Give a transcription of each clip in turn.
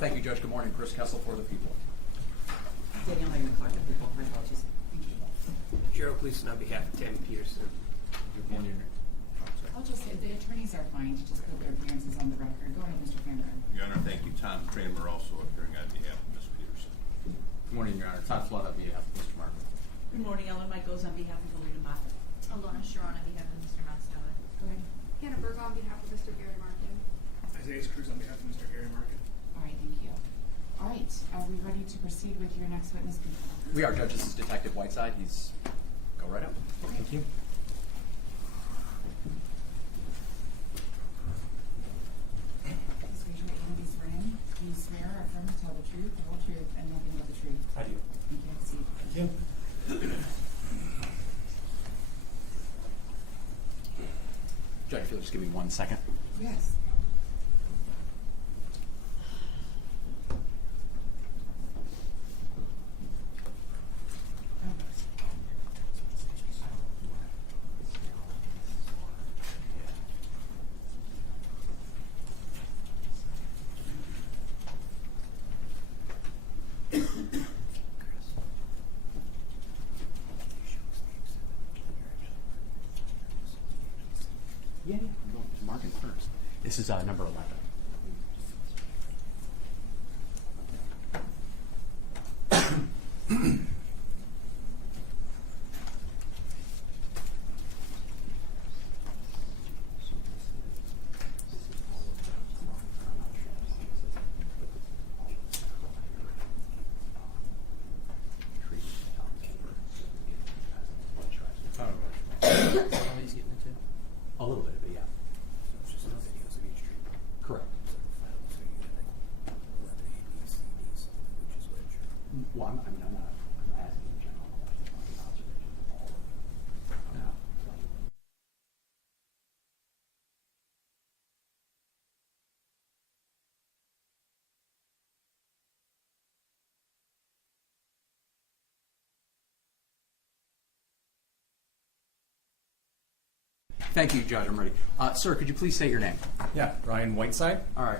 Thank you, Judge. Good morning. Chris Kessel for the people. Danielle, I'm the people. My apologies. Thank you. Gerald Gleason on behalf of Tamela Peterson. Good morning. I'll just say the attorneys are fine to just put their appearances on the record. Go ahead, Mr. Cameron. Your Honor, thank you. Tom Kramer also appearing on behalf of Ms. Peterson. Good morning, Your Honor. Todd Flood on behalf of Mr. Marken. Good morning, Ellen Michaels on behalf of Aleta Moffitt. Alona Sharon on behalf of Mr. Mosteller. Go ahead. Hannah Bergo on behalf of Mr. Gary Marken. Isaiah Cruz on behalf of Mr. Gary Marken. All right, thank you. All right, are we ready to proceed with your next witness, people? We are, Judge. This is Detective Whiteside. Go right up. Thank you. Please raise your hand and be sworn. Do you swear or affirm to tell the truth, the whole truth, and nothing but the truth? I do. Thank you. Have a seat. Thank you. Judge, if you'll just give me 1 second. Yes. Yeah, I'm going to Marken first. This is number 11. Somebody's getting it too? A little bit of it, yeah. So it's just no videos of each treatment. Correct. So you get like 11 A, B, C, D, something, which is which. Well, I'm asking in general questions on the observations of all of them. Now, thank you, Judge. I'm ready. Sir, could you please state your name? Yeah, Ryan Whiteside. All right.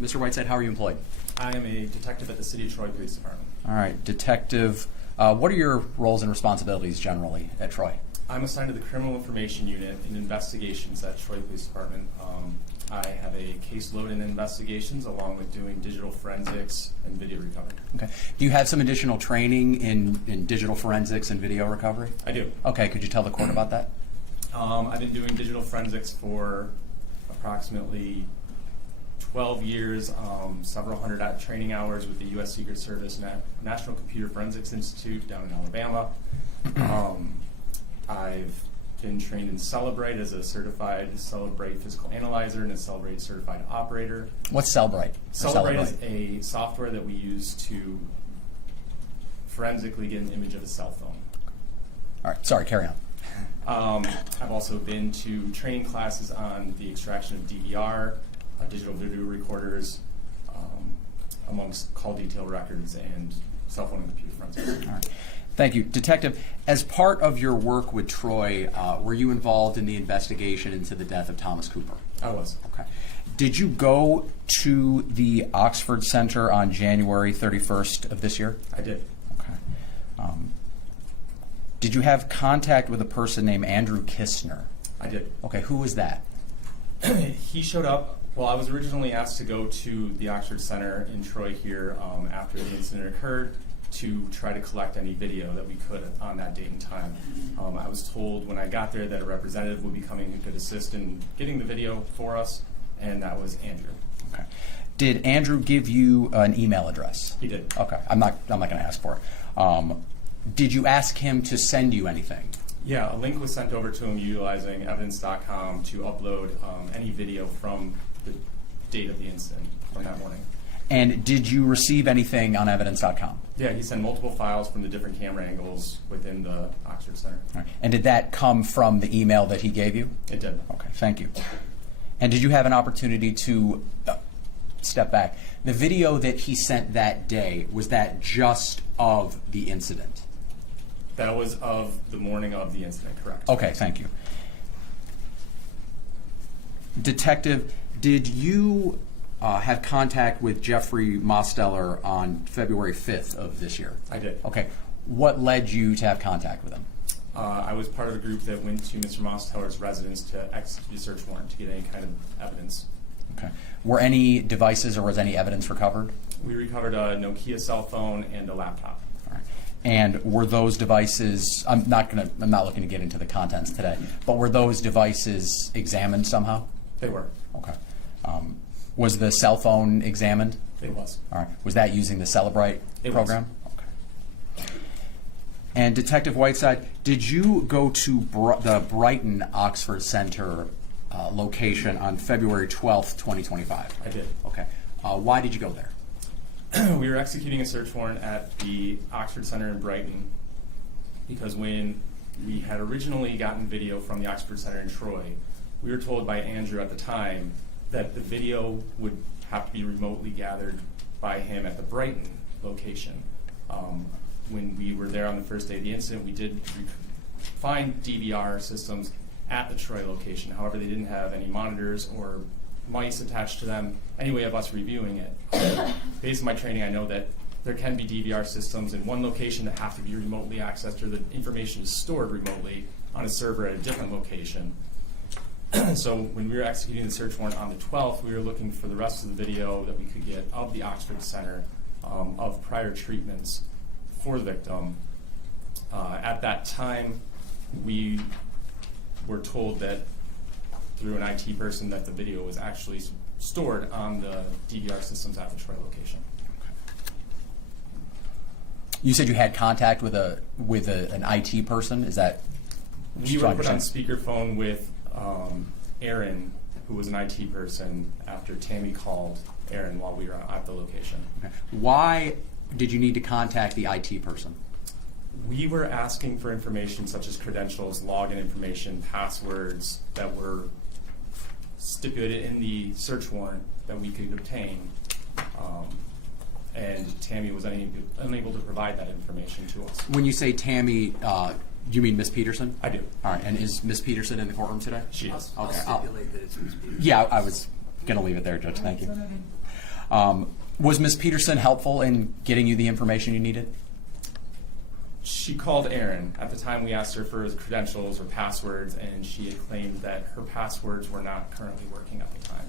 Mr. Whiteside, how are you employed? I am a detective at the City of Troy Police Department. All right. Detective, what are your roles and responsibilities generally at Troy? I'm assigned to the Criminal Information Unit in investigations at Troy Police Department. I have a caseload in investigations along with doing digital forensics and video recovery. Okay. Do you have some additional training in digital forensics and video recovery? I do. Okay. Could you tell the court about that? I've been doing digital forensics for approximately 12 years, several hundred training hours with the U.S. Secret Service National Computer Forensics Institute down in Alabama. I've been trained in Celebrate as a certified Celebrate physical analyzer and a Celebrate certified operator. What's Celebrate? Celebrate is a software that we use to forensically get an image of a cell phone. All right. Sorry. Carry on. I've also been to training classes on the extraction of DVR, digital video recorders, amongst call detail records and cell phone and computer forensics. All right. Thank you. Detective, as part of your work with Troy, were you involved in the investigation into the death of Thomas Cooper? I was. Okay. Did you go to the Oxford Center on January 31st of this year? I did. Okay. Did you have contact with a person named Andrew Kistner? I did. Okay. Who was that? He showed up. Well, I was originally asked to go to the Oxford Center in Troy here after the incident occurred to try to collect any video that we could on that date and time. I was told when I got there that a representative would be coming who could assist in getting the video for us, and that was Andrew. Okay. Did Andrew give you an email address? He did. Okay. I'm not going to ask for it. Did you ask him to send you anything? Yeah, a link was sent over to him utilizing evidence.com to upload any video from the date of the incident from that morning. And did you receive anything on evidence.com? Yeah, he sent multiple files from the different camera angles within the Oxford Center. All right. And did that come from the email that he gave you? It did. Okay, thank you. And did you have an opportunity to step back? The video that he sent that day, was that just of the incident? That was of the morning of the incident, correct? Okay, thank you. Detective, did you had contact with Jeffrey Mosteller on February 5th of this year. I did. Okay. What led you to have contact with him? I was part of a group that went to Mr. Mosteller's residence to execute a search warrant to get any kind of evidence. Okay. Were any devices or was any evidence recovered? We recovered a Nokia cell phone and a laptop. All right. And were those devices? I'm not looking to get into the contents today, but were those devices examined somehow? They were. Okay. Was the cell phone examined? It was. All right. Was that using the Celebrite It program? Okay. And Detective Whiteside, did you go to the Brighton Oxford Center location on February 12th, 2025? I did. Okay. Why did you go there? We were executing a search warrant at the Oxford Center in Brighton because when we had originally gotten video from the Oxford Center in Troy, we were told by Andrew at the time that the video would have to be remotely gathered by him at the Brighton location. When we were there on the first day of the incident, we did find DVR systems at the Troy location. However, they didn't have any monitors or mice attached to them, any way of us reviewing it. Based on my training, I know that there can be DVR systems in one location that have to be remotely accessed, or the information is stored remotely on a server at a different location. So when we were executing the search warrant on the 12th, we were looking for the rest of the video that we could get of the Oxford Center of prior treatments for the victim. At that time, we were told that through an IT person that the video was actually stored on the DVR systems at the Troy location. You said you had contact with an IT person. Is that? We were put on speakerphone with Aaron, who was an IT person, after Tammy called Aaron while we were at the location. Okay. Why did you need to contact the IT person? We were asking for information such as credentials, login information, passwords that were stipulated in the search warrant that we could obtain. And Tammy was unable to provide that information to us. When you say Tammy, do you mean Miss Peterson? I do. All right. And is Miss Peterson in the courtroom today? She is. I'll Okay, stipulate that it's Ms. Peterson. Yeah, I was going to leave it there, Judge. Thank you. Was Miss Peterson helpful in getting you the information you needed? She called Aaron. At the time, we asked her for his credentials or passwords, and she had claimed that her passwords were not currently working at the time.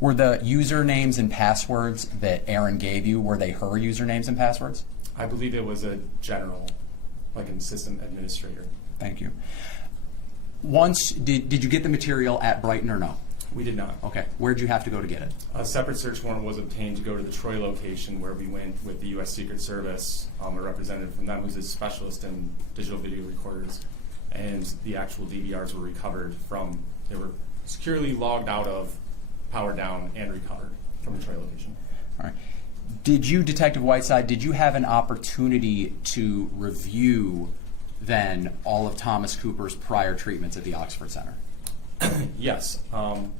Were the usernames and passwords that Aaron gave you, were they her usernames and passwords? I believe it was a general, like an system administrator. Thank you. Did you get the material at Brighton or no? We did not. Okay. Where'd you have to go to get it? A separate search warrant was obtained to go to the Troy location, where we went with the U.S. Secret Service, a representative from them who's a specialist in digital video recorders, and the actual DVRs were recovered they were securely logged out of, powered down, and recovered from the Troy location. All right. Did you, Detective Whiteside, did you have an opportunity to review then all of Thomas Cooper's prior treatments at the Oxford Center? Yes.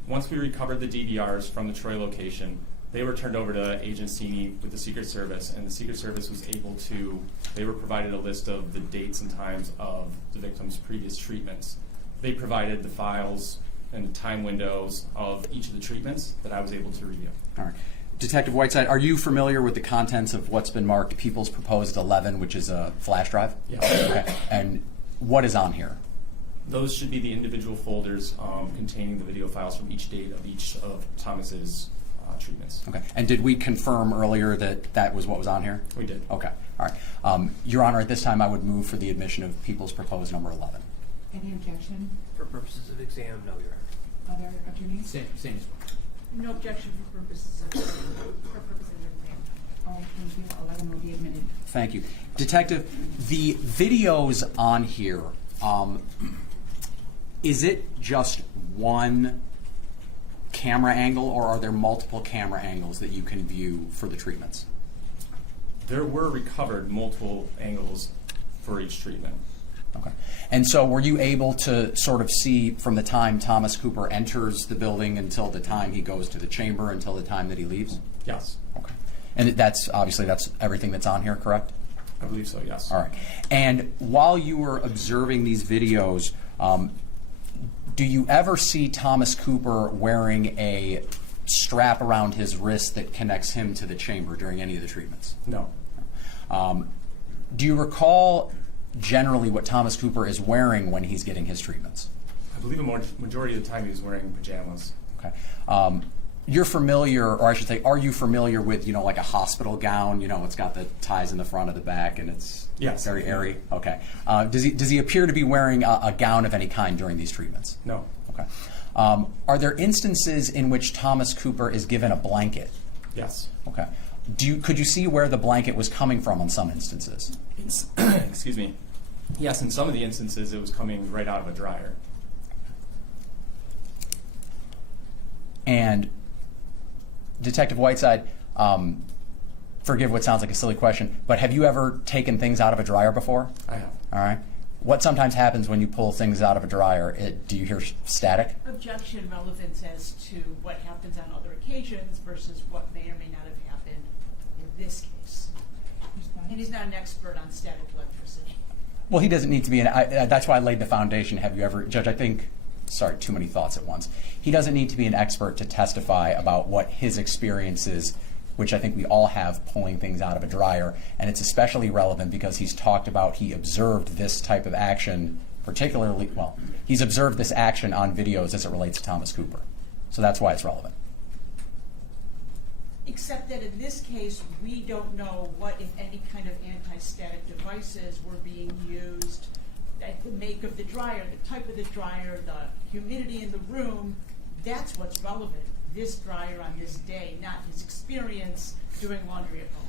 Once we recovered the DVRs from the Troy location, they were turned over to Agent Sini with the Secret Service, and the Secret Service was able to, they were provided a list of the dates and times of the victim's previous treatments. They provided the files and the time windows of each of the treatments that I was able to review. All right. Detective Whiteside, are you familiar with the contents of what's been marked People's Proposed 11, which is a flash drive? Yeah. Okay. And what is on here? Those should be the individual folders containing the video files from each date of each of Thomas's treatments. Okay. And did we confirm earlier that that was what was on here? We did. Okay. All right. Your Honor, at this time, I would move for the admission of People's Proposed number 11. Any objection? For purposes of exam, no, Your Honor. Other attorneys? Same as well. No objection for purposes of exam. All right, thank you. 11 will be admitted. Thank you. Detective, the videos on here, is it just one camera angle, or are there multiple camera angles that you can view for the treatments? There were recovered multiple angles for each treatment. Okay. And so were you able to sort of see from the time Thomas Cooper enters the building until the time he goes to the chamber, until the time that he leaves? Yes. Okay. And that's everything that's on here, correct? I believe so, yes. All right. And while you were observing these videos, do you ever see Thomas Cooper wearing a strap around his wrist that connects him to the chamber during any of the treatments? No. Do you recall generally what Thomas Cooper is wearing when he's getting his treatments? I believe a majority of the time he was wearing pajamas. Okay. You're familiar, or I should say, are you familiar with, like a hospital gown? It's got the ties in the front of the back, and it's Yes. very airy. Okay. Does he appear to be wearing a gown of any kind during these treatments? No. Okay. Are there instances in which Thomas Cooper is given a blanket? Yes. Okay. Could you see where the blanket was coming from in some instances? Excuse me. Yes, in some of the instances it was coming right out of a dryer. And Detective Whiteside, forgive what sounds like a silly question, but have you ever taken things out of a dryer before? I have. All right. What sometimes happens when you pull things out of a dryer? Do you hear static? Objection relevance as to what happens on other occasions versus what may or may not have happened in this case. And he's not an expert on static electricity. Well, he doesn't need to be. That's why I laid the foundation. Have you ever, Judge? Sorry, too many thoughts at once. He doesn't need to be an expert to testify about what his experience is, which I think we all have, pulling things out of a dryer. And it's especially relevant because he's talked about he observed this type of action, he's observed this action on videos as it relates to Thomas Cooper. So that's why it's relevant. Except that in this case, we don't know what, if any, kind of anti-static devices were being used, the make of the dryer, the type of the dryer, the humidity in the room. That's what's relevant. This dryer on this day, not his experience doing laundry at home.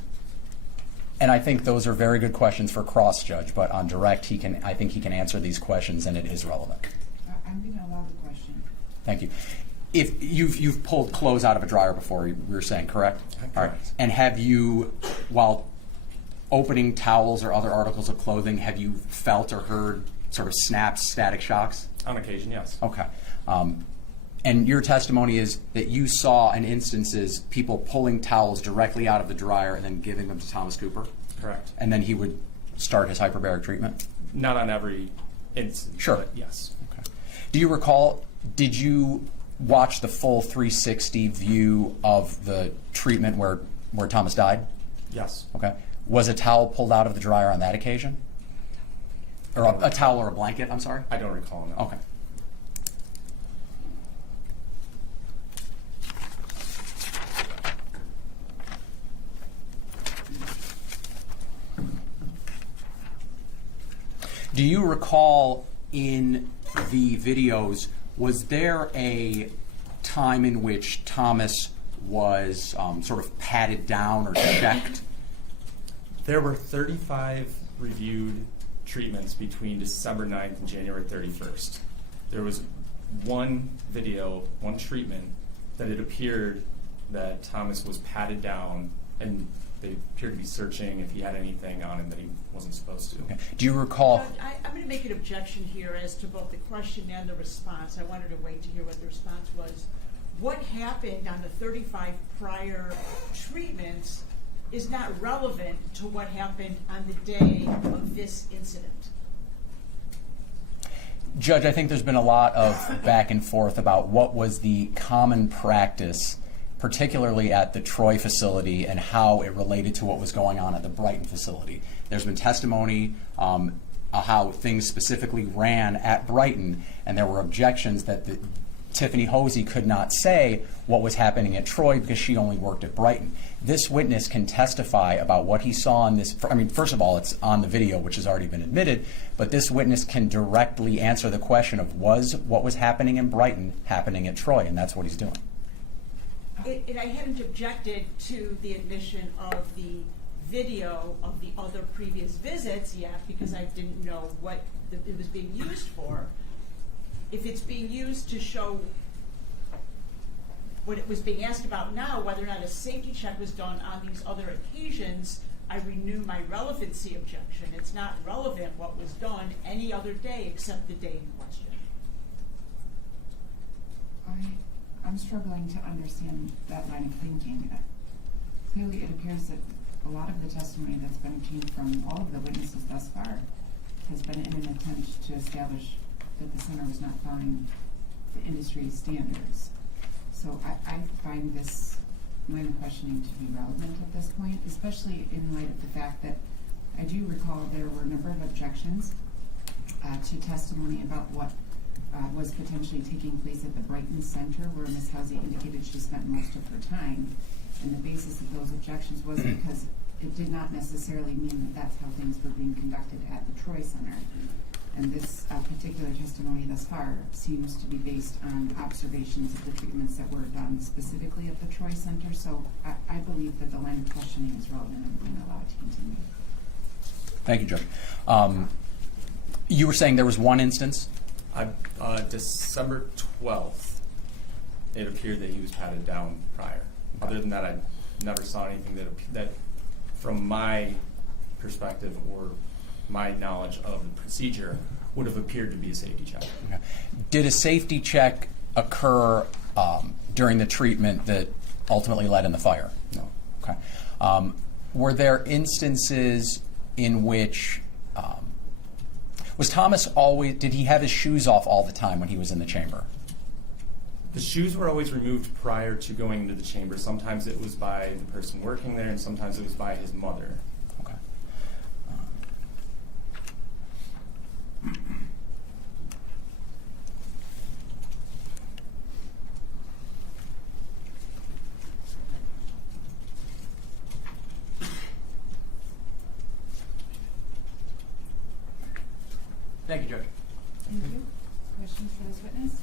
And I think those are very good questions for cross, Judge, but on direct, I think he can answer these questions, and it is relevant. I'm going to allow the question. Thank you. If you've pulled clothes out of a dryer before, we were saying, correct? Correct. All right. And have you, while opening towels or other articles of clothing, have you felt or heard sort of snaps, static shocks? On occasion, yes. Okay. And your testimony is that you saw in instances people pulling towels directly out of the dryer and then giving them to Thomas Cooper? Correct. And then he would start his hyperbaric treatment? Not on every instance. Sure. But yes. Okay. Do you recall, did you watch the full 360 view of the treatment where Thomas died? Yes. Okay. Was a towel pulled out of the dryer on that occasion? Or a towel or a blanket, I'm sorry? I don't recall, no. Okay. Do you recall in the videos, was there a time in which Thomas was sort of patted down or checked? There were 35 reviewed treatments between December 9th and January 31st. There was one video, one treatment, that it appeared that Thomas was patted down and they appeared to be searching if he had anything on him that he wasn't supposed to. Okay. Do you recall? I'm going to make an objection here as to both the question and the response. I wanted to wait to hear what the response was. What happened on the 35 prior treatments is not relevant to what happened on the day of this incident. Judge, I think there's been a lot of back and forth about what was the common practice, particularly at the Troy facility, and how it related to what was going on at the Brighton facility. There's been testimony how things specifically ran at Brighton, and there were objections that Tiffany Hosey could not say what was happening at Troy because she only worked at Brighton. This witness can testify about what he saw in this. I mean, first of all, it's on the video, which has already been admitted, but this witness can directly answer the question of, was what was happening in Brighton happening at Troy, and that's what he's doing. And I hadn't objected to the admission of the video of the other previous visits yet because I didn't know what it was being used for. If it's being used to show what it was being asked about now, whether or not a safety check was done on these other occasions, I renew my relevancy objection. It's not relevant what was done any other day except the day in question. I'm struggling to understand that line of thinking. Clearly, it appears that a lot of the testimony that's been obtained from all of the witnesses thus far has been in an attempt to establish that the center was not following the industry standards. So So I find this line of questioning to be relevant at this point, especially in light of the fact that I do recall there were a number of objections to testimony about what was potentially taking place at the Brighton Center, where Ms. Housey indicated she spent most of her time. And the basis of those objections was because it did not necessarily mean that that's how things were being conducted at the Troy Center. And this particular testimony thus far seems to be based on observations of the treatments that were done specifically at the Troy Center. So I believe that the line of questioning is relevant and being allowed to continue. Thank you, Judge. You were saying there was one instance? December 12th, it appeared that he was patted down prior. Other than that, I never saw anything that from my perspective or my knowledge of the procedure, would have appeared to be a safety check. Okay. Did a safety check occur during the treatment that ultimately led in the fire? No. Okay. Were there instances in which was Thomas always, did he have his shoes off all the time when he was in the chamber? The shoes were always removed prior to going into the chamber. Sometimes it was by the person working there, and sometimes it was by his mother. Okay. Thank you, Judge. Thank you. Questions for this witness?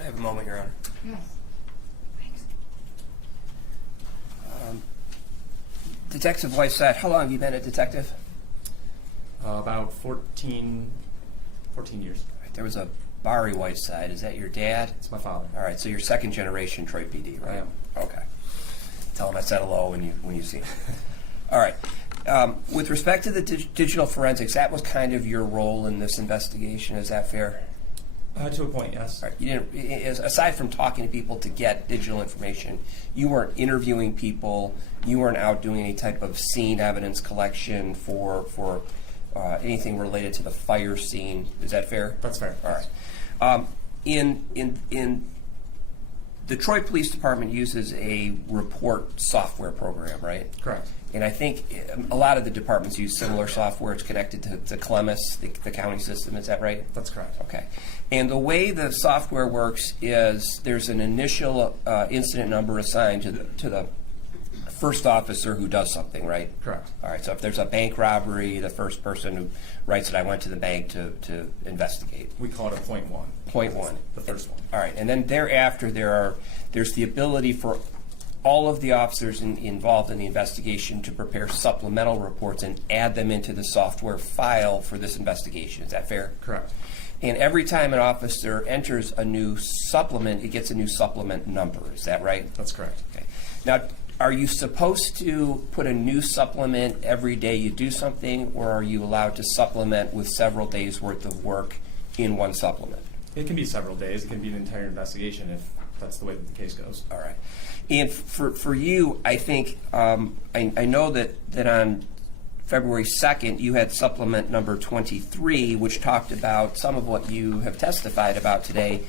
I have a moment, Your Honor. Yes. Detective Whiteside, how long have you been a detective? About 14 years. There was a Barry Whiteside. Is that your dad? It's my father. All right, so you're second generation Troy PD, right? I am. Okay. Tell him I said hello when you see him. All right. With respect to the digital forensics, that was kind of your role in this investigation. Is that fair? To a point, yes. All right. You didn't, aside from talking to people to get digital information, you weren't interviewing people. You weren't out doing any type of scene evidence collection for anything related to the fire scene. Is that fair? That's fair. All right. In the Troy Police Department uses a report software program, right? Correct. And I think a lot of the departments use similar software. It's connected to Clemis, the county system. Is that right? That's correct. Okay. And the way the software works is there's an initial incident number assigned to the first officer who does something, right? Correct. All right. So if there's a bank robbery, the first person who writes it, I went to the bank to investigate. We call it a point one. Point one. The first one. All right. And then thereafter, there's the ability for all of the officers involved in the investigation to prepare supplemental reports and add them into the software file for this investigation. Is that fair? Correct. And every time an officer enters a new supplement, it gets a new supplement number. Is that right? That's correct. Okay. Now, are you supposed to put a new supplement every day you do something, or are you allowed to supplement with several days' worth of work in one supplement? It can be several days. It can be an entire investigation if that's the way that the case goes. All right. And for you, I think, I know that on February 2nd, you had supplement number 23, which talked about some of what you have testified about today,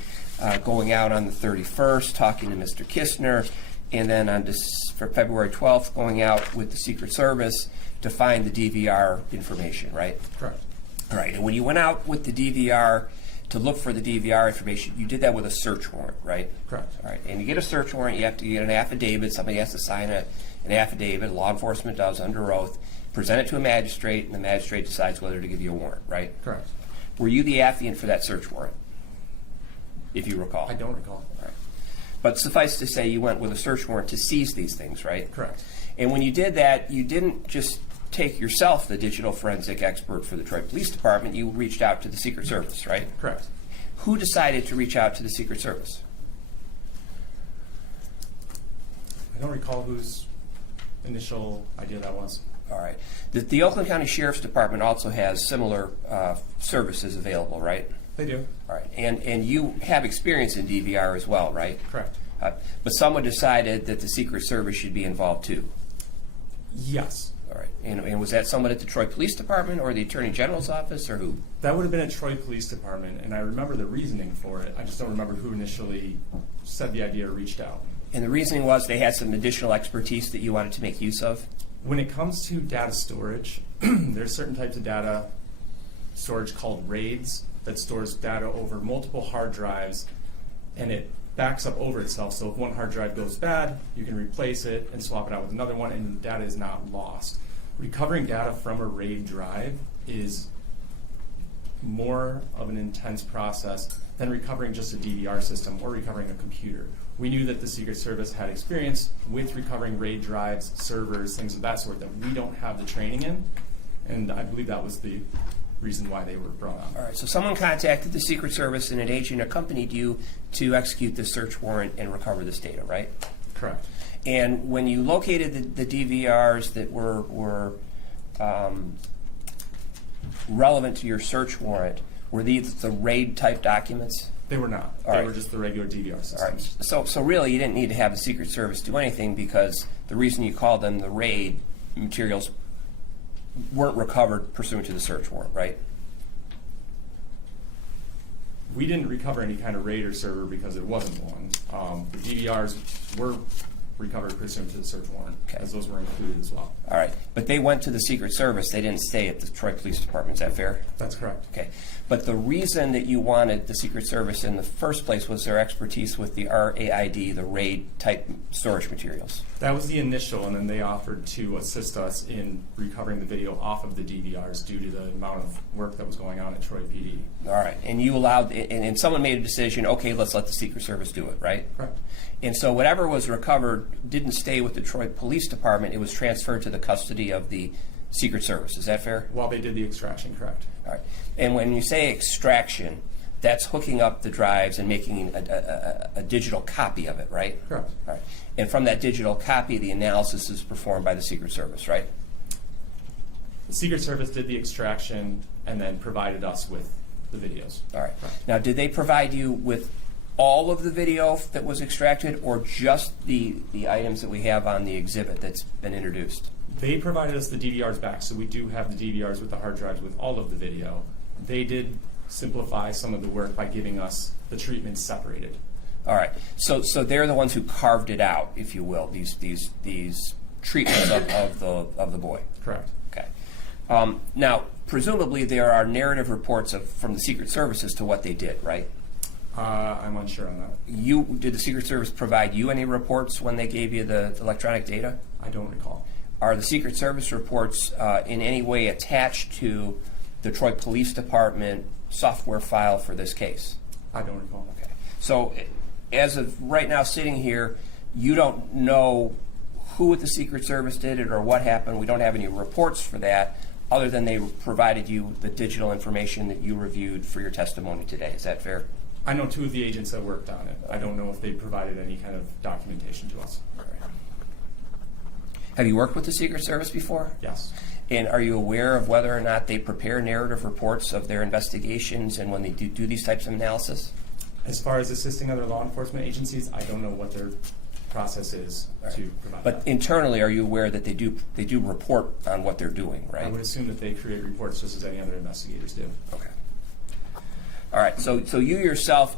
going out on the 31st, talking to Mr. Kistner, and then for February 12th, going out with the Secret Service to find the DVR information, right? Correct. All right. And when you went out with the DVR to look for the DVR information, you did that with a search warrant, right? Correct. All right. And you get a search warrant, you have to get an affidavit. Somebody has to sign an affidavit. Law enforcement does under oath. Present it to a magistrate, and the magistrate decides whether to give you a warrant, right? Correct. Were you the affiant for that search warrant, if you recall? I don't recall. All right. But suffice to say, you went with a search warrant to seize these things, right? Correct. And when you did that, you didn't just take yourself, the digital forensic expert for the Troy Police Department. You reached out to the Secret Service, right? Correct. Who decided to reach out to the Secret Service? I don't recall whose initial idea that was. All right. The Oakland County Sheriff's Department also has similar services available, right? They do. All right. And you have experience in DVR as well, right? Correct. But someone decided that the Secret Service should be involved too. Yes. All right. And was that someone at the Troy Police Department or the Attorney General's office or who? That would have been at Troy Police Department, and I remember the reasoning for it. I just don't remember who initially said the idea or reached out. And the reasoning was they had some additional expertise that you wanted to make use of? When it comes to data storage, there's certain types of data storage called RAIDs that stores data over multiple hard drives, and it backs up over itself. So if one hard drive goes bad, you can replace it and swap it out with another one, and the data is not lost. Recovering data from a RAID drive is more of an intense process than recovering just a DVR system or recovering a computer. We knew that the Secret Service had experience with recovering RAID drives, servers, things of that sort that we don't have the training in, and I believe that was the reason why they were brought on. All right, so someone contacted the Secret Service and an agent accompanied you to execute the search warrant and recover this data, right? Correct. And when you located the DVRs that were relevant to your search warrant, were these the RAID type documents? They were not. All They right. were just the regular DVR systems. All right. So really, you didn't need to have the Secret Service do anything because the reason you called them the RAID materials weren't recovered pursuant to the search warrant, right? We didn't recover any kind of RAID or server because there wasn't one. The DVRs were recovered pursuant to the search warrant, Okay. as those were included as well. All right. But they went to the Secret Service. They didn't stay at the Troy Police Department. Is that fair? That's correct. Okay. But the reason that you wanted the Secret Service in the first place was their expertise with the RAID, the RAID type storage materials. That was the initial, and then they offered to assist us in recovering the video off of the DVRs due to the amount of work that was going on at Troy PD. All right. And you allowed, and someone made a decision, okay, let's let the Secret Service do it, right? Correct. And so whatever was recovered didn't stay with the Troy Police Department. It was transferred to the custody of the Secret Service. Is that fair? While they did the extraction, correct. All right. And when you say extraction, that's hooking up the drives and making a digital copy of it, right? Correct. All right. And from that digital copy, the analysis is performed by the Secret Service, right? The Secret Service did the extraction and then provided us with the videos. All right. Correct. Now, did they provide you with all of the video that was extracted or just the items that we have on the exhibit that's been introduced? They provided us the DVRs back, so we do have the DVRs with the hard drives with all of the video. They did simplify some of the work by giving us the treatments separated. All right. So they're the ones who carved it out, if you will, these treatments of the boy. Correct. Okay. Now, presumably there are narrative reports from the Secret Service as to what they did, right? I'm unsure on that. Did the Secret Service provide you any reports when they gave you the electronic data? I don't recall. Are the Secret Service reports in any way attached to the Troy Police Department software file for this case? I don't recall. Okay. So as of right now sitting here, you don't know who at the Secret Service did it or what happened. We don't have any reports for that other than they provided you the digital information that you reviewed for your testimony today. Is that fair? I know two of the agents that worked on it. I don't know if they provided any kind of documentation to us. Have you worked with the Secret Service before? Yes. And are you aware of whether or not they prepare narrative reports of their investigations and when they do these types of analysis? As far as assisting other law enforcement agencies, I don't know what their process is to provide But that. internally, are you aware that they do report on what they're doing, right? I would assume that they create reports just as any other investigators do. Okay. All right. So you yourself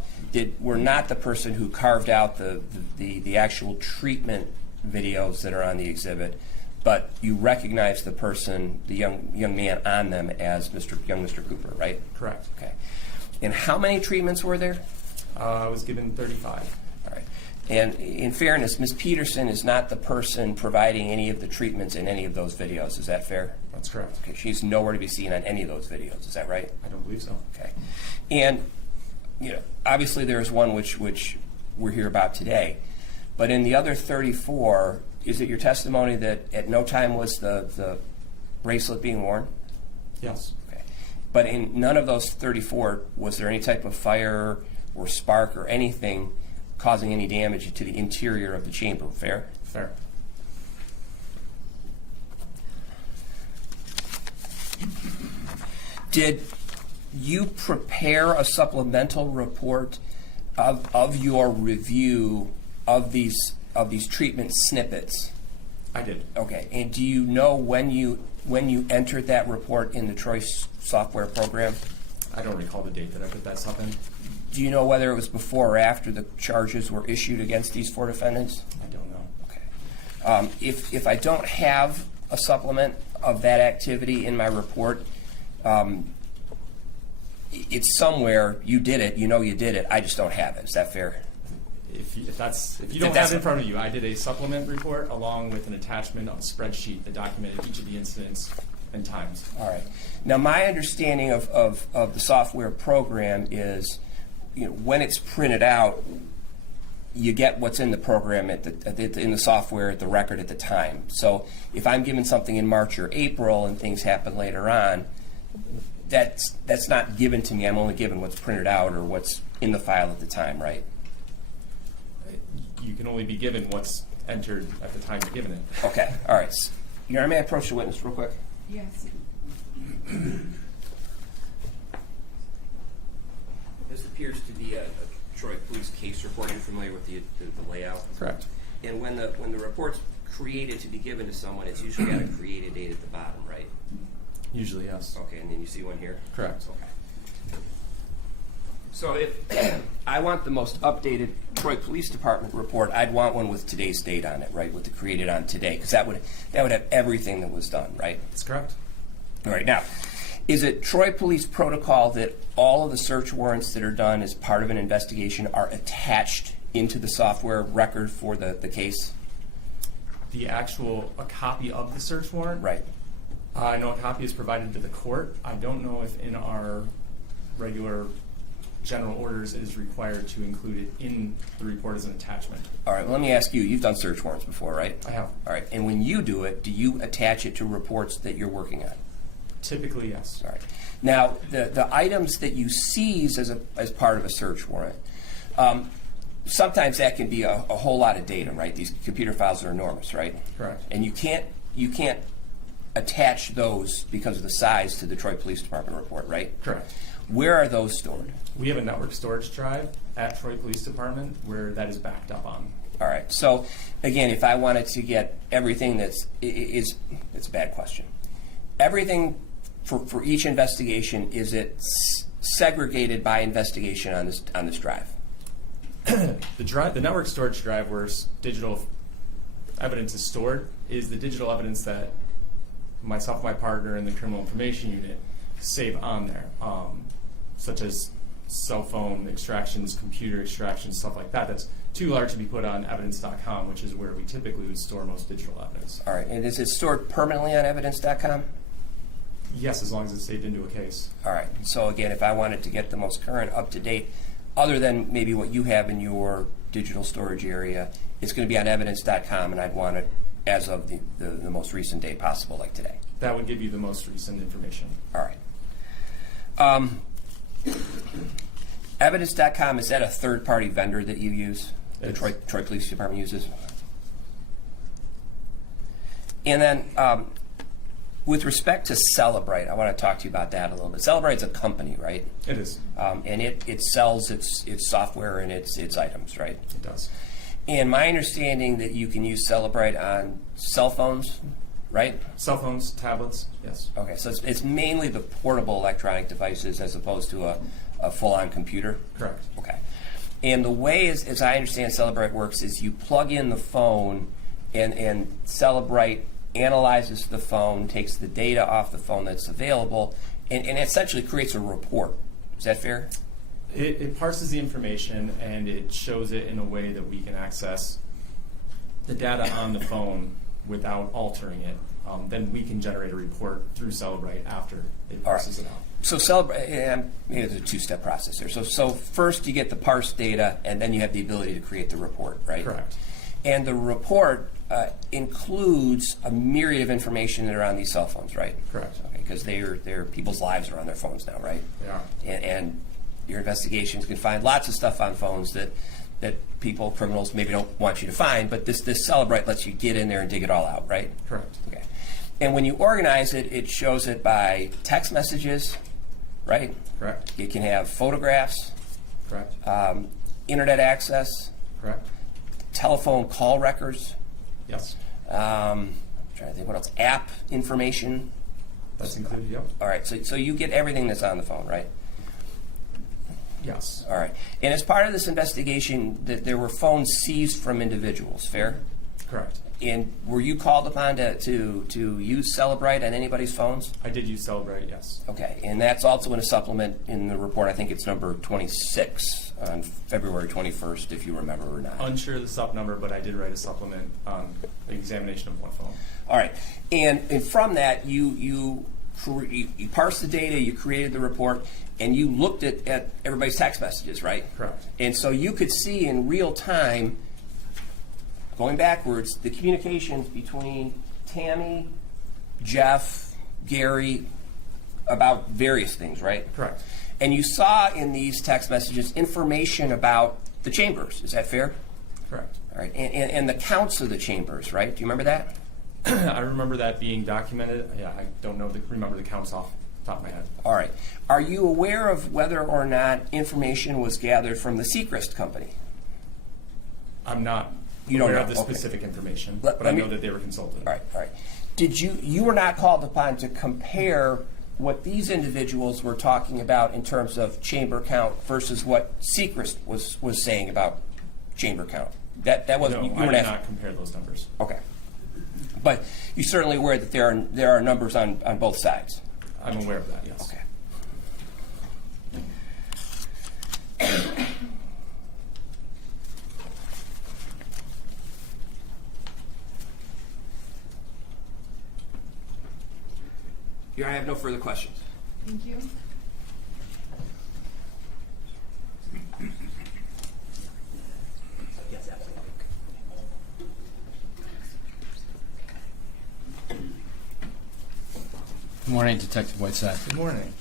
were not the person who carved out the actual treatment videos that are on the exhibit, but you recognize the person, the young man on them as Mr. Cooper, right? Correct. Okay. And how many treatments were there? I was given 35. All right. And in fairness, Ms. Peterson is not the person providing any of the treatments in any of those videos. Is that fair? That's correct. Okay. She's nowhere to be seen on any of those videos. Is that right? I don't believe so. Okay. And obviously there's one which we're here about today. But in the other 34, is it your testimony that at no time was the bracelet being worn? Yes. Okay. But in none of those 34, was there any type of fire or spark or anything causing any damage to the interior of the chamber? Fair? Fair. Did you prepare a supplemental report of your review of these treatment snippets I did. Okay, and do you know when you entered that report in the Troy software program? I don't recall the date that I put that stuff in. Do you know whether it was before or after the charges were issued against these 4 defendants? I don't know. Okay. If I don't have a supplement of that activity in my report, it's somewhere. You did it. You know you did it. I just don't have it. Is that fair? If you don't have it in front of you, I did a supplement report along with an attachment on a spreadsheet that documented each of the incidents and times. All right. Now, my understanding of the software program is, when it's printed out, you get what's in the program in the software at the record at the time. So if I'm given something in March or April and things happen later on, that's not given to me. I'm only given what's printed out or what's in the file at the time, right? You can only be given what's entered at the time you're given it. Okay. All right. Your Honor, may I approach the witness real quick? Yes. This appears to be a Troy Police case report. Are you familiar with the layout? Correct. And when the report's created to be given to someone, it's usually got a created date at the bottom, right? Usually, yes. Okay, and then you see one here? Correct. Okay. So if I want the most updated Troy Police Department report, I'd want one with today's date on it, right, with the created on today, because that would have everything that was done, right? That's correct. All right, now, is it Troy Police protocol that all of the search warrants that are done as part of an investigation are attached into the software record for the case? A copy of the search warrant? Right. I know a copy is provided to the court. I don't know if in our regular general orders it is required to include it in the report as an attachment. All right, well, let me ask you, you've done search warrants before, right? I have. All right, and when you do it, do you attach it to reports that you're working on? Typically, yes. All right. Now, the items that you seize as part of a search warrant, sometimes that can be a whole lot of data, right? These computer files are enormous, right? Correct. And you can't attach those because of the size to the Troy Police Department report, right? Correct. Where are those stored? We have a network storage drive at Troy Police Department where that is backed up on. All right. So, again, if I wanted to get everything it's a bad question. Everything for each investigation, is it segregated by investigation on this drive? The network storage drive where digital evidence is stored is the digital evidence that myself and my partner in the criminal information unit save on there, such as cell phone extractions, computer extractions, stuff like that. That's too large to be put on evidence.com, which is where we typically would store most digital evidence. All right. And is it stored permanently on evidence.com? Yes, as long as it's saved into a case. All right. So, again, if I wanted to get the most current, up-to-date, other than maybe what you have in your digital storage area, it's going to be on evidence.com, and I'd want it as of the most recent date possible, like today. That would give you the most recent information. All right. Evidence.com, is that a third-party vendor that you use, the Troy Police Department uses? And then with respect to Celebrite, I want to talk to you about that a little bit. Celebrite's a company, right? It is. And it sells its software and its items, right? It does. And my understanding that you can use Celebrite on cell phones, right? Cell phones, tablets, yes. Okay, so it's mainly the portable electronic devices as opposed to a full-on computer? Correct. Okay. And the way, as I understand Celebrite works, is you plug in the phone and Celebrite analyzes the phone, takes the data off the phone that's available, and essentially creates a report. Is that fair? It parses the information and it shows it in a way that we can access the data on the phone without altering it. Then we can generate a report through Celebrite after it parses it out. So Celebrite, maybe it's a two-step process there. So first you get the parsed data, and then you have the ability to create the report, right? Correct. And the report includes a myriad of information that are on these cell phones, right? Correct. Okay, because people's lives are on their phones now, right? They are. And your investigations can find lots of stuff on phones that people, criminals, maybe don't want you to find, but this Celebrite lets you get in there and dig it all out, right? Correct. Okay. And when you organize it, it shows it by text messages, right? Correct. It can have photographs, Correct. Internet access, Correct. telephone call records, Yes. I'm trying to think what else. App information. That's included, yep. All right, so you get everything that's on the phone, right? Yes. All right. And as part of this investigation, there were phones seized from individuals, fair? Correct. And were you called upon to use Celebrite on anybody's phones? I did use Celebrate, yes. Okay, and that's also in a supplement in the report. I think it's number 26 on February 21st, if you remember or not. Unsure of the sub number, but I did write a supplement on the examination of one phone. All right, and from that, you parsed the data, you created the report, and you looked at everybody's text messages, right? Correct. And so you could see in real time, going backwards, the communications between Tammy, Jeff, Gary, about various things, right? Correct. And you saw in these text messages information about the chambers. Is that fair? Correct. All right, and the counts of the chambers, right? Do you remember that? I remember that being documented. Yeah, I don't remember the counts off the top of my head. All right. Are you aware of whether or not information was gathered from the Seacrest company? I'm not You don't aware know, of the okay. specific information, Let but I me- know that they were consulted. All right, all right. Did you were not called upon to compare what these individuals were talking about in terms of chamber count versus what Seacrest was saying about chamber count? That wasn't No, you I were did not. not compare those numbers. Okay. But you're certainly aware that there are numbers on both sides. I'm aware of that, yes. Okay. Here, I have no further questions. Thank you. Yes, absolutely. Good morning, Detective Whiteside. Good morning.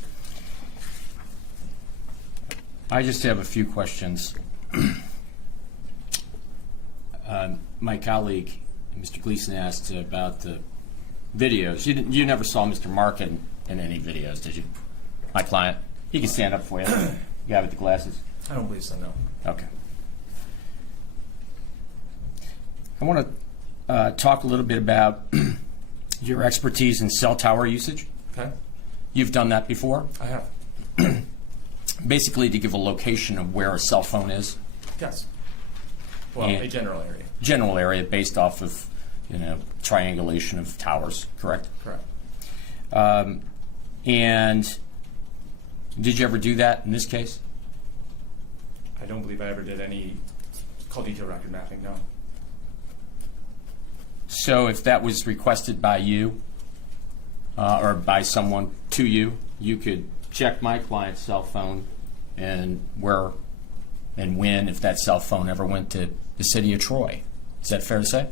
I just have a few questions. My colleague, Mr. Gleason, asked about the videos. You never saw Mr. Marken in any videos, did you? My client. He can stand up for you. The guy with the glasses. I don't believe so, no. Okay. I want to talk a little bit about your expertise in cell tower usage. Okay. You've done that before. I have. Basically, to give a location of where a cell phone is, Yes. Well, And- a general area. general area based off of, triangulation of towers, correct? Correct. And did you ever do that in this case? I don't believe I ever did any call detail record mapping, no. So if that was requested by you or by someone to you, you could check my client's cell phone and where and when, if that cell phone ever went to the city of Troy. Is that fair to say?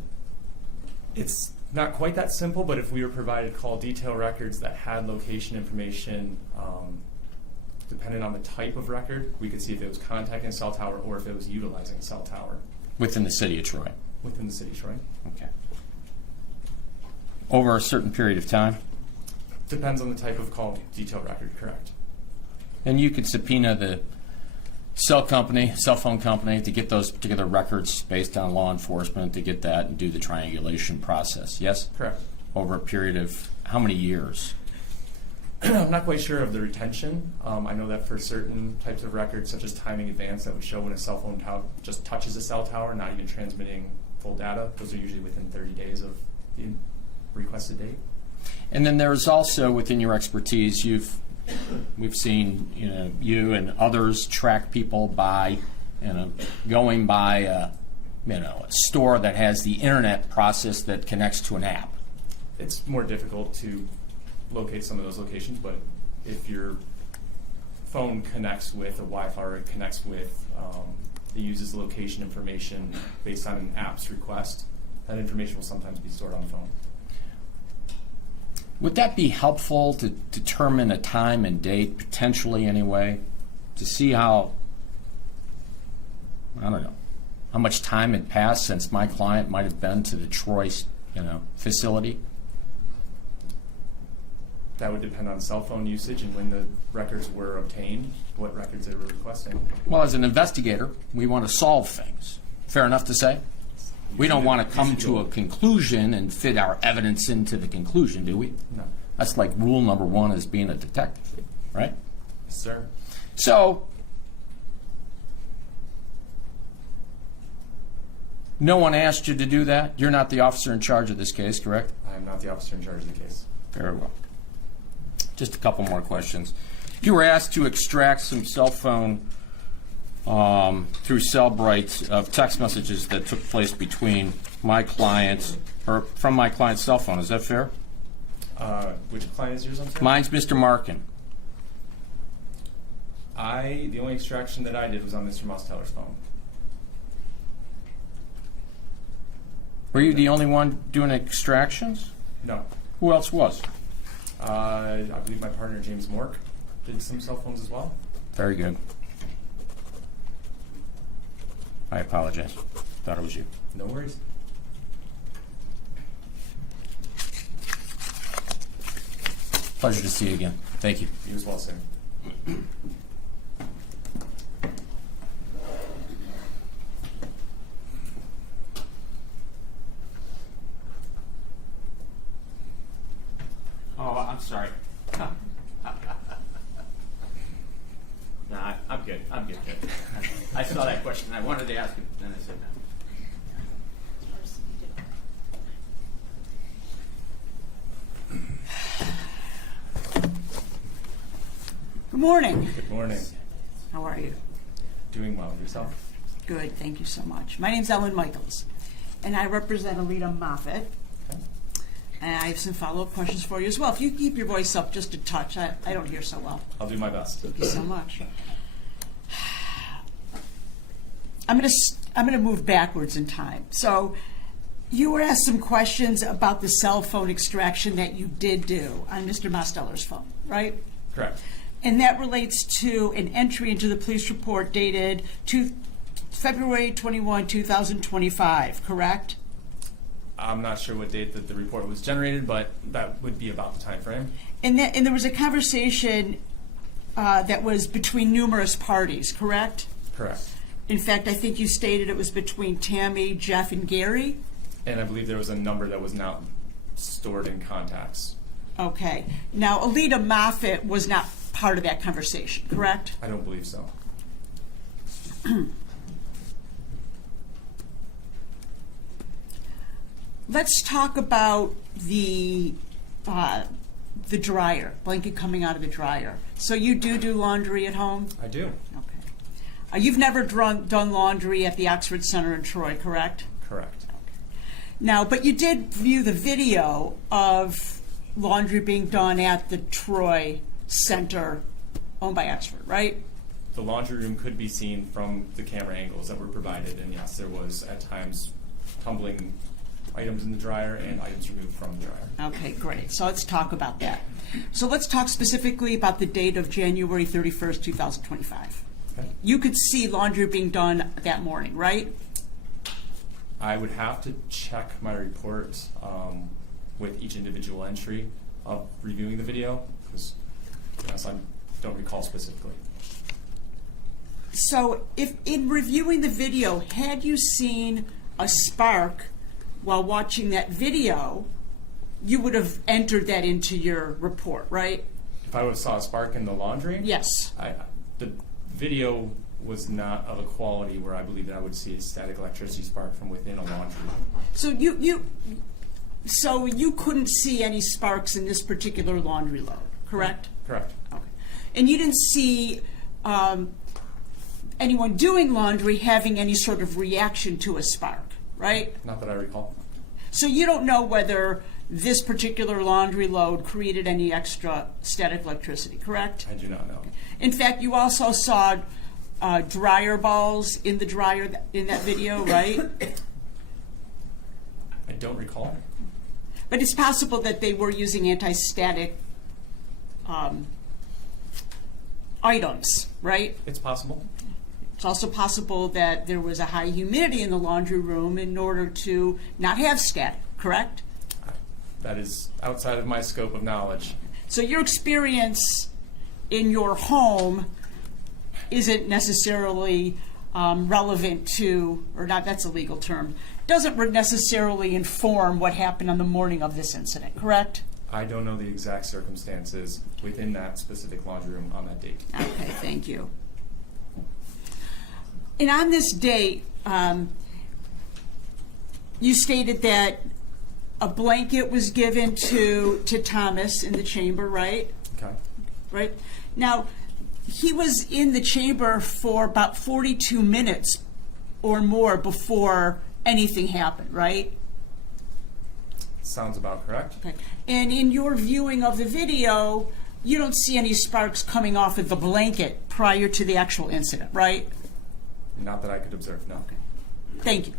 It's not quite that simple, but if we were provided call detail records that had location information, depending on the type of record, we could see if it was contacting a cell tower or if it was utilizing a cell tower Within the city of Troy. within the city, right? Okay. Over a certain period of time? Depends on the type of call detail record, correct? And you could subpoena the cell phone company to get those particular records based on law enforcement to get that and do the triangulation process, yes? Correct. Over a period of how many years? I'm not quite sure of the retention. I know that for certain types of records, such as timing advance, that would show when a cell phone tower just touches a cell tower, not even transmitting full data. Those are usually within 30 days of the requested date. And then there's also within your expertise, we've seen you and others track people by going by a store that has the internet process that connects to an app. It's more difficult to locate some of those locations, but if your phone connects with a Wi-Fi or it connects with, it uses location information based on an app's request, that information will sometimes be stored on the phone. Would that be helpful to determine a time and date, potentially anyway, to see how much time had passed since my client might have been to the Troy, facility? That would depend on cell phone usage and when the records were obtained, what records they were requesting. Well, as an investigator, we want to solve things. Fair enough to say? We don't want to come to a conclusion and fit our evidence into the conclusion, do we? No. That's like rule number one as being a detective, right? Yes, sir. So, no one asked you to do that? You're not the officer in charge of this case, correct? I am not the officer in charge of the case. Very well. Just a couple more questions. You were asked to extract some cell phone through Cellbrite of text messages that took place between my client, or from my client's cell phone. Is that fair? Which client is yours, I'm sorry? Mine's Mr. Marken. The only extraction that I did was on Mr. Mosteller's phone. Were you the only one doing extractions? No. Who else was? I believe my partner, James Mork, did some cell phones as well. Very good. I apologize. Thought it was you. No worries. Pleasure to see you again. Thank you. You as well, sir. Oh, I'm sorry. No, I'm good. Good. I saw that question. I wanted to ask it, but then I said no. Good morning. Good morning. How are you? Doing well. Yourself? Good, thank you so much. My name's Ellen Michaels, and I represent Aleta Moffitt. Okay. And I have some follow-up questions for you as well. If you keep your voice up just a touch, I don't hear so well. I'll do my best. Thank you so much. I'm gonna move backwards in time. So, you were asked some questions about the cell phone extraction that you did do on Mr. Mosteller's phone, right? Correct. And that relates to an entry into the police report dated February 21, 2025, correct? I'm not sure what date that the report was generated, but that would be about the time frame. And there was a conversation that was between numerous parties, correct? Correct. In fact, I think you stated it was between Tammy, Jeff, and Gary. And I believe there was a number that was not stored in contacts. Okay. Now, Aleta Moffitt was not part of that conversation, correct? I don't believe so. Let's talk about the dryer, blanket coming out of the dryer. So you do laundry at home? I do. Okay. You've never done laundry at the Oxford Center in Troy, correct? Correct. Now, but you did view the video of laundry being done at the Troy Center owned by Oxford, right? The laundry room could be seen from the camera angles that were provided, and yes, there was at times tumbling items in the dryer and items removed from the dryer. Okay, great. So let's talk about that. So let's talk specifically about the date of January 31st, 2025. Okay. You could see laundry being done that morning, right? I would have to check my report with each individual entry of reviewing the video, because yes, I don't recall specifically. So if in reviewing the video, had you seen a spark while watching that video, you would have entered that into your report, right? If I would have saw a spark in the laundry? Yes. The video was not of a quality where I believe that I would see a static electricity spark from within a laundry room. So you couldn't see any sparks in this particular laundry load, correct? Correct. Okay. And you didn't see anyone doing laundry having any sort of reaction to a spark, right? Not that I recall. So you don't know whether this particular laundry load created any extra static electricity, correct? I do not know. In fact, you also saw dryer balls in the dryer in that video, right? I don't recall. But it's possible that they were using anti-static items, right? It's possible. It's also possible that there was a high humidity in the laundry room in order to not have static, correct? That is outside of my scope of knowledge. So your experience in your home isn't necessarily relevant to, or not, that's a legal term, doesn't necessarily inform what happened on the morning of this incident, correct? I don't know the exact circumstances within that specific laundry room on that date. Okay, thank you. And on this date, you stated that a blanket was given to Thomas in the chamber, right? Okay. Right? Now, he was in the chamber for about 42 minutes or more before anything happened, right? Sounds about correct. Okay. And in your viewing of the video, you don't see any sparks coming off of the blanket prior to the actual incident, right? Not that I could observe, no. Thank you.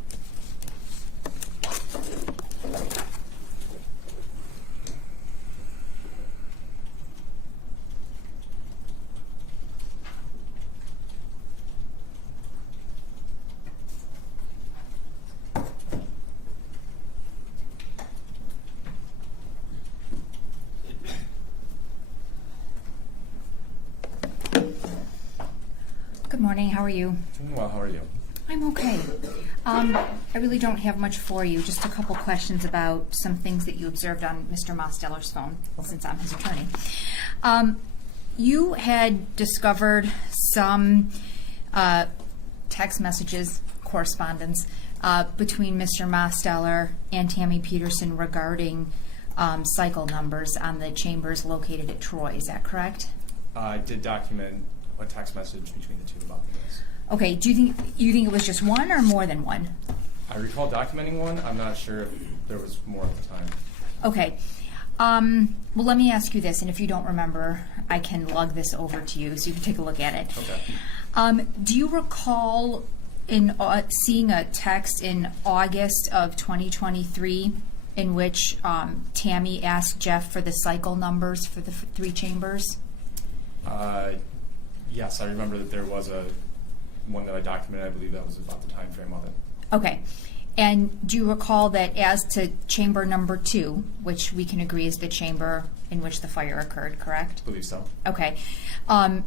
Good morning, how are you? Doing well, how are you? I'm okay. I really don't have much for you, just a couple questions about some things that you observed on Mr. Mosteller's phone, since I'm his attorney. You had discovered some text messages, correspondence, between Mr. Mosteller and Tammy Peterson regarding cycle numbers on the chambers located at Troy, is that correct? I did document a text message between the two about this. Okay, do you think it was just one or more than one? I recall documenting one. I'm not sure if there was more at the time. Okay. Well, let me ask you this, and if you don't remember, I can lug this over to you so you can take a look at it. Okay. Do you recall in seeing a text in August of 2023 in which Tammy asked Jeff for the cycle numbers for the three chambers? Yes, I remember that there was one that I documented. I believe that was about the time frame of it. Okay. And do you recall that as to chamber number 2, which we can agree is the chamber in which the fire occurred, correct? I believe so. Okay.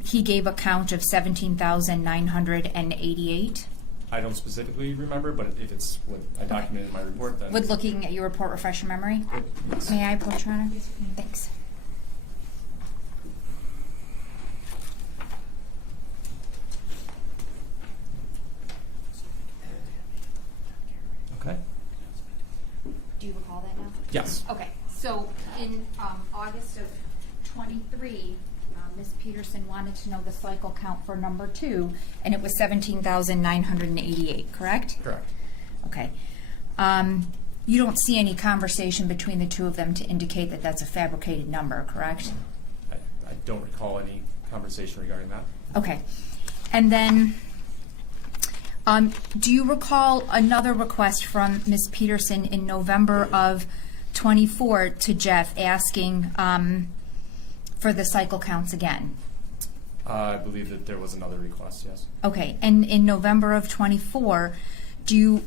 He gave a count of 17,988. I don't specifically remember, but if it's what I documented in my report, then... Would looking at your report refresh your memory? Yes. May I approach, Your Honor? Thanks. Okay. Do you recall that now? Yes. Okay, so in August of 23, Ms. Peterson wanted to know the cycle count for number 2, and it was 17,988, correct? Correct. Okay. You don't see any conversation between the two of them to indicate that that's a fabricated number, correct? I don't recall any conversation regarding that. Okay. And then, do you recall another request from Ms. Peterson in November of 24 to Jeff asking for the cycle counts again? I believe that there was another request, yes. Okay. And in November of 24, do you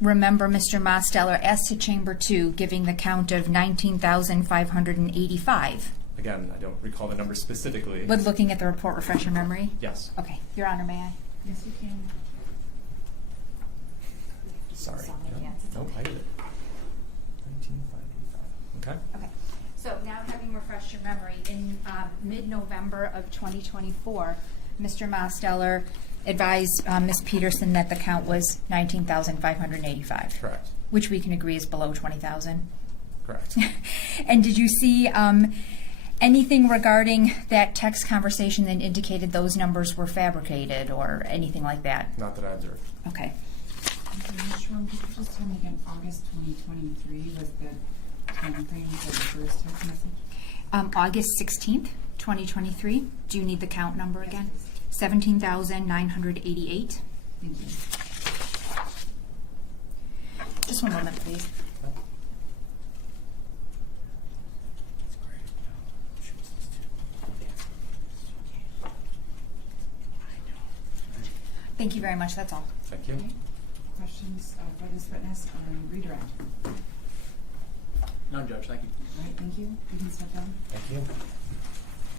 remember Mr. Mosteller as to Chamber 2 giving the count of 19,585? Again, I don't recall the number specifically. Would looking at the report refresh your memory? Yes. Okay. Your Honor, may I? Yes, you can. Sorry. Sorry, yeah, it's Nope, okay. I did it. 19,585. Okay. Okay, so now having refreshed your memory, in mid-November of 2024, Mr. Mosteller advised Ms. Peterson that the count was 19,585. Correct. Which we can agree is below 20,000. Correct. And did you see anything regarding that text conversation that indicated those numbers were fabricated or anything like that? Not that I observed. Okay. Ms. Schrum, could you just tell me again, August 2023 was the time frame for the first text message? August 16th, 2023. Do you need the count number again? 17,988. Thank you. Just one moment, please. Thank you very much. That's all. Thank you. Okay. Questions for this witness on redirect? No, Judge, thank you. All right, thank you. You can step down. Thank you.